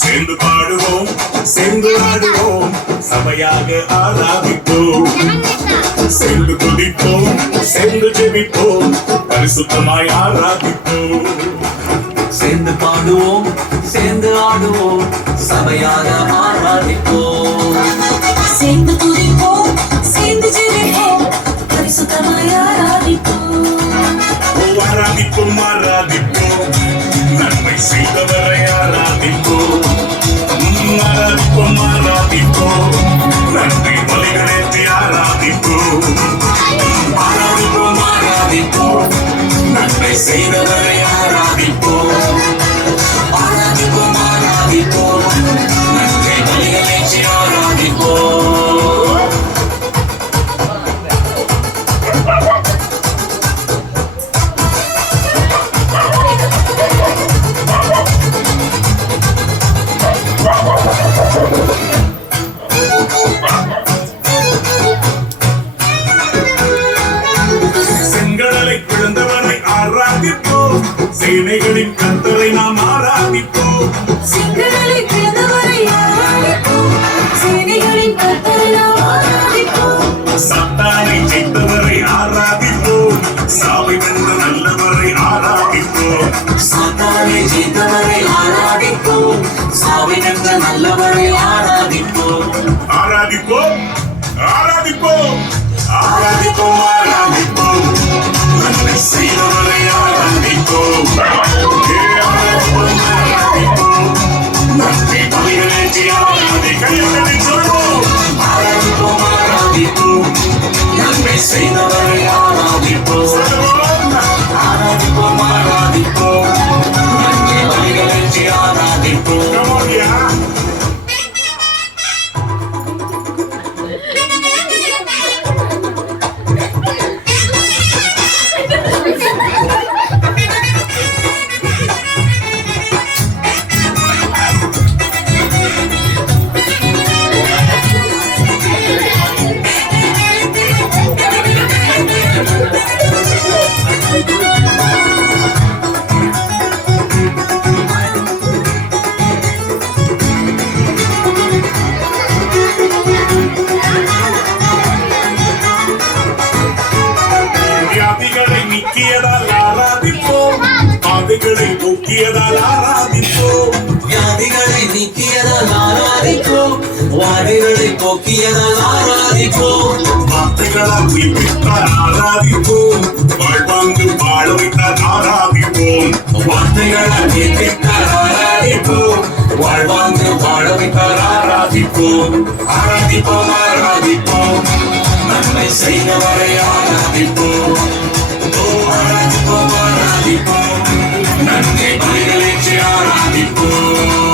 சேர்ந்து பாடுவோம், சேர்ந்து ஆடுவோம், சபையாக ஆராதிப்போம், சேர்ந்து துதிப்போம், சேர்ந்து ஜெபிப்போம், பரிசுத்தமாய் ஆராதிப்போம். சேர்ந்து பாடுவோம், சேர்ந்து ஆடுவோம், சபையாக ஆராதிப்போம், சேர்ந்து துதிப்போம், சேர்ந்து ஜெபிப்போம், பரிசுத்தமாய் ஆராதிப்போம். ஆராதிப்போம், ஆராதிப்போம், நன்மை செய்தவரை ஆராதிப்போம், ஆராதிப்போம், ஆராதிப்போம், நன்றி பலிகளேற்றி ஆராதிப்போம், ஆராதிப்போம், ஆராதிப்போம், நன்மை செய்தவரை ஆராதிப்போம், ஆராதிப்போம், ஆராதிப்போம், நன்றி பலிகளேற்றி ஆராதிப்போம். செங்கடலை பிளந்தவரை ஆராதிப்போம், சேனைகளின் கர்த்தரை நாம் ஆராதிப்போம், செங்கடலை பிளந்தவரை ஆராதிப்போம், சேனைகளின் கர்த்தரை நாம் ஆராதிப்போம். சத்தானை ஜெயித்தவரை ஆராதிப்போம், சாவை வென்ற நல்லவரை ஆராதிப்போம், சாத்தானை ஜெயித்தவரை ஆராதிப்போம், சாவை வென்ற நல்லவரை ஆராதிப்போம், ஆராதிப்போம், ஆராதிப்போம், ஆராதிப்போம், ஆராதிப்போம், நன்மை செய்தவரை ஆராதிப்போம், ஆராதிப்போம், ஆராதிப்போம், நன்மை பலிகளேற்றி ஆராதிப்போம், சொல்வோம், ஆராதிப்போம், ஆராதிப்போம், நன்மை செய்தவரை ஆராதிப்போம், ஆராதிப்போம், ஆராதிப்போம், நன்மை பலிகளேற்றி ஆராதிப்போம். வியாதிகளை நீக்கியதால் ஆராதிப்போம், பாதைகளை போக்கியதால் ஆராதிப்போம், வியாதிகளை நீக்கியதால் ஆராதிப்போம், வாதைகளை போக்கியதால் ஆராதிப்போம், வார்த்தைகளால் உயிர்ப்பித்தால் ஆராதிப்போம், வாழ்வாங்கு வாழ வைத்தால் ஆராதிப்போம், வார்த்தைகளால் நீக்கித்தால் ஆராதிப்போம், வாழ்வாங்கு வாழ வைத்தால் ஆராதிப்போம், ஆராதிப்போம், ஆராதிப்போம், நன்மை செய்தவரை ஆராதிப்போம், ஆராதிப்போம், ஆராதிப்போம், நன்மை பலிகளேற்றி ஆராதிப்போம்.